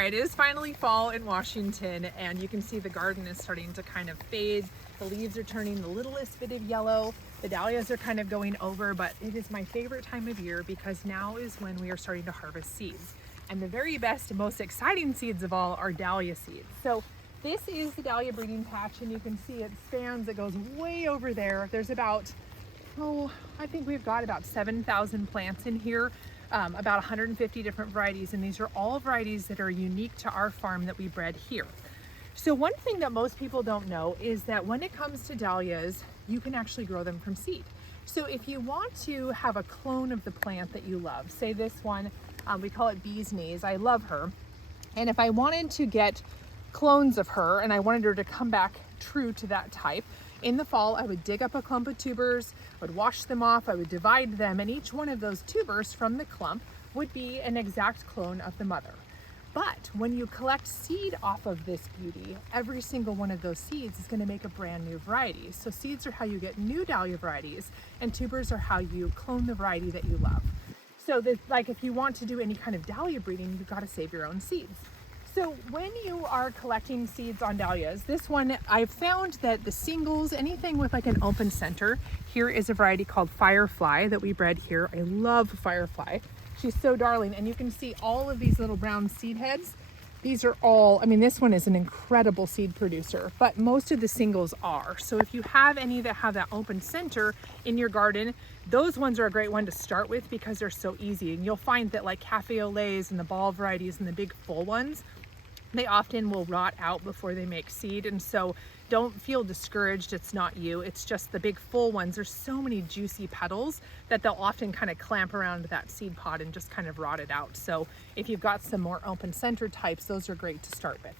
It is finally fall in Washington, and you can see the garden is starting to kind of fade. The leaves are turning the littlest bit of yellow. The dahlias are kind of going over, but it is my favorite time of year because now is when we are starting to harvest seeds. And the very best and most exciting seeds of all are dahlia seeds. So this is the dahlia breeding patch, and you can see it spans, it goes way over there. There's about, I think we've got about 7,000 plants in here. About 150 different varieties, and these are all varieties that are unique to our farm that we bred here. So one thing that most people don't know is that when it comes to dahlias, you can actually grow them from seed. So if you want to have a clone of the plant that you love, say this one, we call it bee's knees, I love her, and if I wanted to get clones of her and I wanted her to come back true to that type, in the fall, I would dig up a clump of tubers, I would wash them off, I would divide them, and each one of those tubers from the clump would be an exact clone of the mother. But when you collect seed off of this beauty, every single one of those seeds is going to make a brand new variety. So seeds are how you get new dahlia varieties, and tubers are how you clone the variety that you love. So like if you want to do any kind of dahlia breeding, you've got to save your own seeds. So when you are collecting seeds on dahlias, this one, I've found that the singles, anything with like an open center, here is a variety called Firefly that we bred here. I love Firefly. She's so darling. And you can see all of these little brown seed heads. These are all, I mean, this one is an incredible seed producer, but most of the singles are. So if you have any that have that open center in your garden, those ones are a great one to start with because they're so easy. And you'll find that like cafe au laits and the ball varieties and the big full ones, they often will rot out before they make seed. And so don't feel discouraged, it's not you, it's just the big full ones. There's so many juicy petals that they'll often kind of clamp around that seed pod and just kind of rot it out. So if you've got some more open center types, those are great to start with.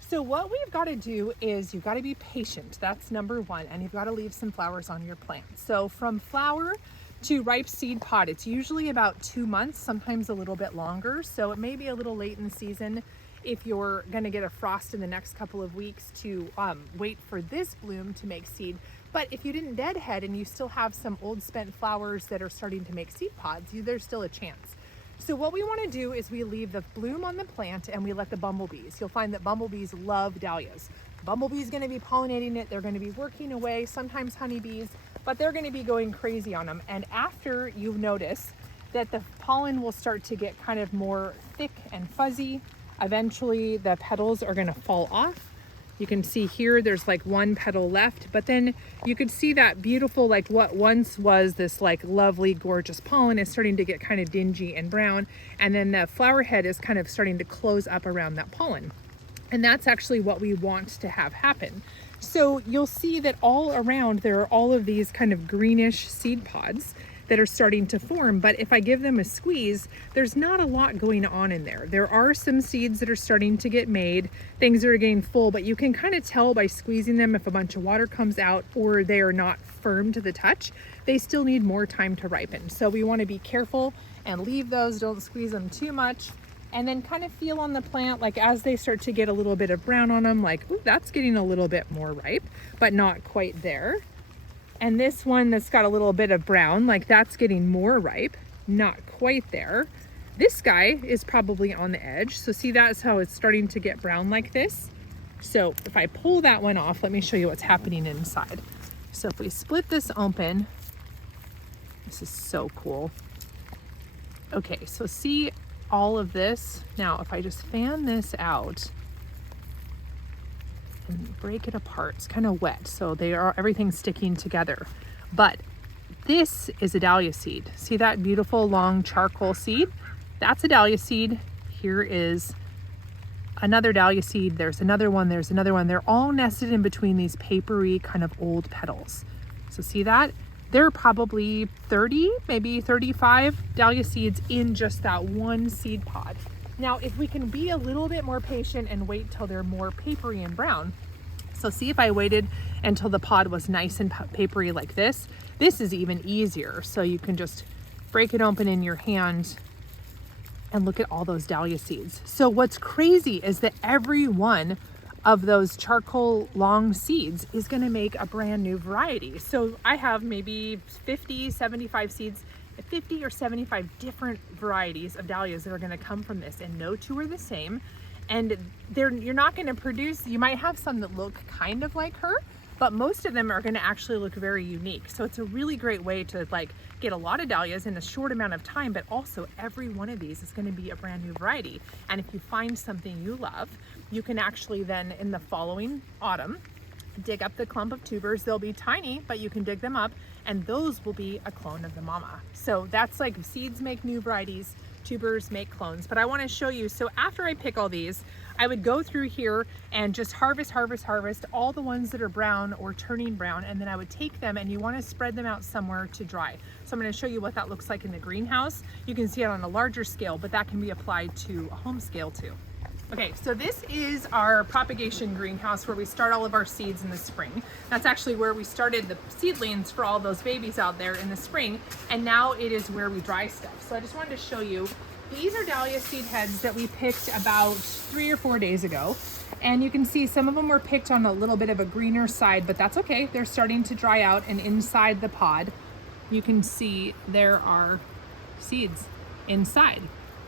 So what we've got to do is you've got to be patient. That's number one. And you've got to leave some flowers on your plant. So from flower to ripe seed pod, it's usually about 2 months, sometimes a little bit longer. So it may be a little late in the season if you're going to get a frost in the next couple of weeks to wait for this bloom to make seed. But if you didn't deadhead and you still have some old spent flowers that are starting to make seed pods, there's still a chance. So what we want to do is we leave the bloom on the plant and we let the bumblebees. You'll find that bumblebees love dahlias. Bumblebees going to be pollinating it. They're going to be working away, sometimes honeybees, but they're going to be going crazy on them. And after you notice that the pollen will start to get kind of more thick and fuzzy, eventually the petals are going to fall off. You can see here there's like one petal left, but then you could see that beautiful, like what once was this like lovely gorgeous pollen is starting to get kind of dingy and brown, and then the flower head is kind of starting to close up around that pollen. And that's actually what we want to have happen. So you'll see that all around there are all of these kind of greenish seed pods that are starting to form, but if I give them a squeeze, there's not a lot going on in there. There are some seeds that are starting to get made, things that are getting full, but you can kind of tell by squeezing them if a bunch of water comes out or they are not firm to the touch. They still need more time to ripen. So we want to be careful and leave those, don't squeeze them too much, and then kind of feel on the plant, like as they start to get a little bit of brown on them, like, ooh, that's getting a little bit more ripe, but not quite there. And this one that's got a little bit of brown, like that's getting more ripe, not quite there. This guy is probably on the edge. So see, that's how it's starting to get brown like this. So if I pull that one off, let me show you what's happening inside. So if we split this open, this is so cool. Okay, so see all of this. Now, if I just fan this out and break it apart, it's kind of wet, so everything's sticking together. But this is a dahlia seed. See that beautiful long charcoal seed? That's a dahlia seed. Here is another dahlia seed. There's another one. There's another one. They're all nested in between these papery kind of old petals. So see that? There are probably 30, maybe 35 dahlia seeds in just that one seed pod. Now, if we can be a little bit more patient and wait till they're more papery and brown. So see, if I waited until the pod was nice and papery like this is even easier. So you can just break it open in your hand and look at all those dahlia seeds. So what's crazy is that every one of those charcoal long seeds is going to make a brand new variety. So I have maybe 50, 75 seeds, 50 or 75 different varieties of dahlias that are going to come from this, and no two are the same. And you're not going to produce, you might have some that look kind of like her, but most of them are going to actually look very unique. So it's a really great way to like get a lot of dahlias in a short amount of time, but also every one of these is going to be a brand new variety. And if you find something you love, you can actually then in the following autumn dig up the clump of tubers. They'll be tiny, but you can dig them up, and those will be a clone of the mama. So that's like seeds make new varieties, tubers make clones. But I want to show you, so after I pick all these, I would go through here and just harvest all the ones that are brown or turning brown, and then I would take them, and you want to spread them out somewhere to dry. So I'm going to show you what that looks like in the greenhouse. You can see it on a larger scale, but that can be applied to a home scale too. Okay, so this is our propagation greenhouse where we start all of our seeds in the spring. That's actually where we started the seedlings for all those babies out there in the spring, and now it is where we dry stuff. So I just wanted to show you, these are dahlia seed heads that we picked about 3 or 4 days ago. And you can see some of them were picked on a little bit of a greener side, but that's okay. They're starting to dry out, and inside the pod, you can see there are seeds inside.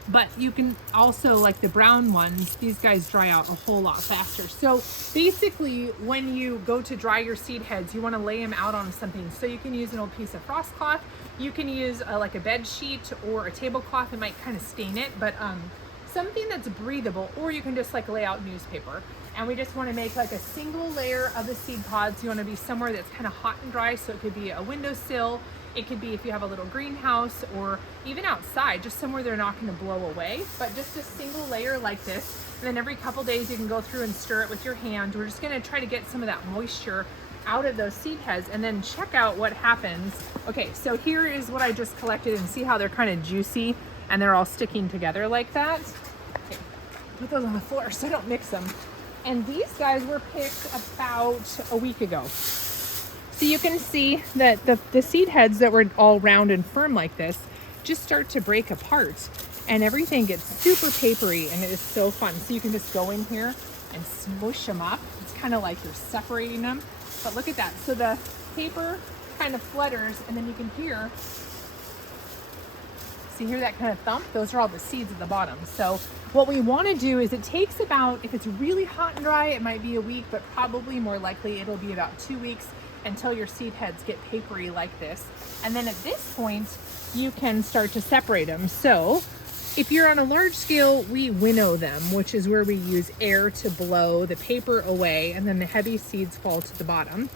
But you can also, like the brown ones, these guys dry out a whole lot faster. So basically, when you go to dry your seed heads, you want to lay them out on something. So you can use an old piece of frost cloth. You can use like a bed sheet or a tablecloth. It might kind of stain it, but something that's breathable, or you can just like lay out newspaper. And we just want to make like a single layer of the seed pods. You want to be somewhere that's kind of hot and dry. So it could be a windowsill. It could be if you have a little greenhouse, or even outside, just somewhere they're not going to blow away, but just a single layer like this. And then every couple days you can go through and stir it with your hand. We're just going to try to get some of that moisture out of those seed heads, and then check out what happens. Okay, so here is what I just collected, and see how they're kind of juicy and they're all sticking together like that. Okay, put those on the floor so I don't mix them. And these guys were picked about a week ago. So you can see that the seed heads that were all round and firm like this just start to break apart, and everything gets super papery, and it is so fun. So you can just go in here and smush them up. It's kind of like you're separating them, but look at that. So the paper kind of flutters, and then you can hear that kind of thump? Those are all the seeds at the bottom. So what we want to do is, it takes about, if it's really hot and dry, it might be a week, but probably more likely it'll be about 2 weeks until your seed heads get papery like this. And then at this point, you can start to separate them. So if you're on a large scale, we winnow them, which is where we use air to blow the paper away, and then the heavy seeds fall to the bottom.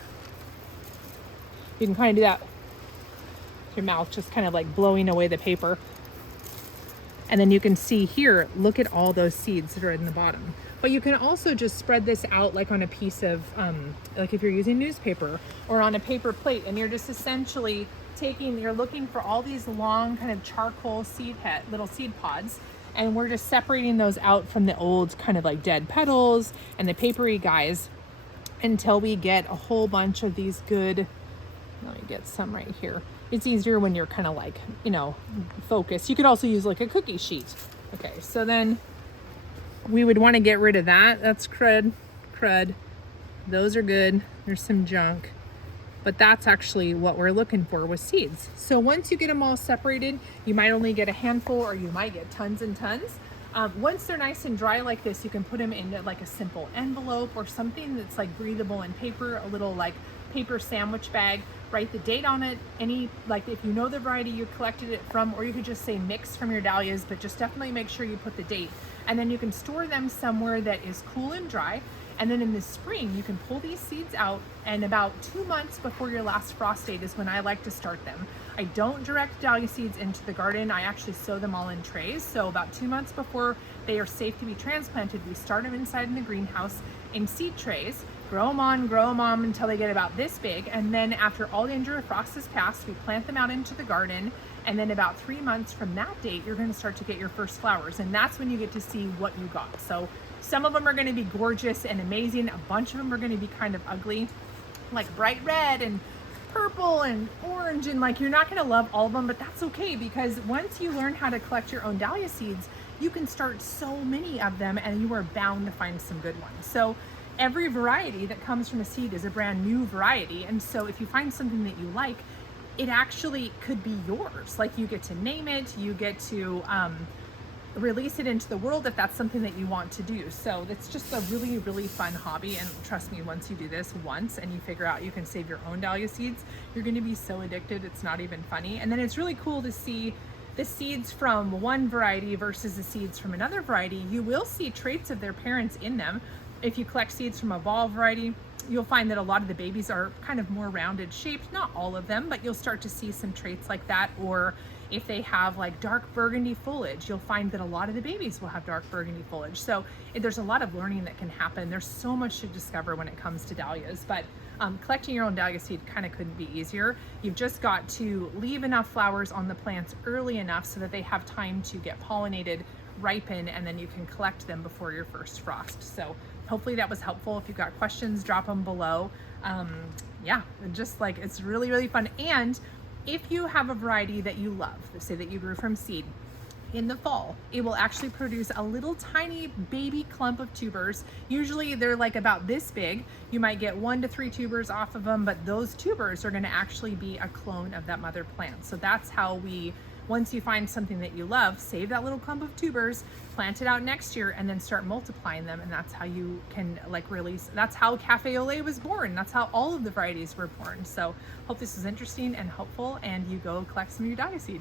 You can kind of do that with your mouth, just kind of like blowing away the paper. And then you can see here, look at all those seeds that are in the bottom. But you can also just spread this out like on a piece of, like if you're using newspaper or on a paper plate, and you're just essentially you're looking for all these long kind of charcoal little seed pods, and we're just separating those out from the old kind of like dead petals and the papery guys until we get a whole bunch of these good. Let me get some right here. It's easier when you're kind of like, focused. You could also use like a cookie sheet. Okay, so then we would want to get rid of that. That's crud. Those are good. There's some junk. But that's actually what we're looking for with seeds. So once you get them all separated, you might only get a handful, or you might get tons and tons. Once they're nice and dry like this, you can put them in like a simple envelope or something that's like breathable in paper, a little like paper sandwich bag. Write the date on it, like if you know the variety you collected it from, or you could just say mix from your dahlias, but just definitely make sure you put the date. And then you can store them somewhere that is cool and dry. And then in the spring, you can pull these seeds out, and about 2 months before your last frost date is when I like to start them. I don't direct dahlia seeds into the garden. I actually sow them all in trays. So about 2 months before they are safe to be transplanted, we start them inside in the greenhouse in seed trays. Grow them on until they get about this big. And then after all danger of frost has passed, we plant them out into the garden. And then about 3 months from that date, you're going to start to get your first flowers. And that's when you get to see what you got. So some of them are going to be gorgeous and amazing. A bunch of them are going to be kind of ugly, like bright red and purple and orange. And like, you're not going to love all of them, but that's okay, because once you learn how to collect your own dahlia seeds, you can start so many of them, and you are bound to find some good ones. So every variety that comes from a seed is a brand new variety. And so if you find something that you like, it actually could be yours. Like, you get to name it, you get to release it into the world if that's something that you want to do. So it's just a really, really fun hobby. And trust me, once you do this once and you figure out you can save your own dahlia seeds, you're going to be so addicted, it's not even funny. And then it's really cool to see the seeds from one variety versus the seeds from another variety. You will see traits of their parents in them. If you collect seeds from a vol variety, you'll find that a lot of the babies are kind of more rounded shaped, not all of them, but you'll start to see some traits like that. Or if they have like dark burgundy foliage, you'll find that a lot of the babies will have dark burgundy foliage. So there's a lot of learning that can happen. There's so much to discover when it comes to dahlias, but collecting your own dahlia seed kind of couldn't be easier. You've just got to leave enough flowers on the plants early enough so that they have time to get pollinated, ripen, and then you can collect them before your first frost. So hopefully that was helpful. If you've got questions, drop them below. Yeah, just like, it's really, really fun. And if you have a variety that you love, say that you grew from seed, in the fall, it will actually produce a little tiny baby clump of tubers. Usually they're like about this big. You might get 1 to 3 tubers off of them, but those tubers are going to actually be a clone of that mother plant. So that's how we, once you find something that you love, save that little clump of tubers, plant it out next year, and then start multiplying them. And that's how you can like release, that's how Cafe au Lait was born. That's how all of the varieties were born. So hope this was interesting and helpful, and you go collect some of your dahlia seed.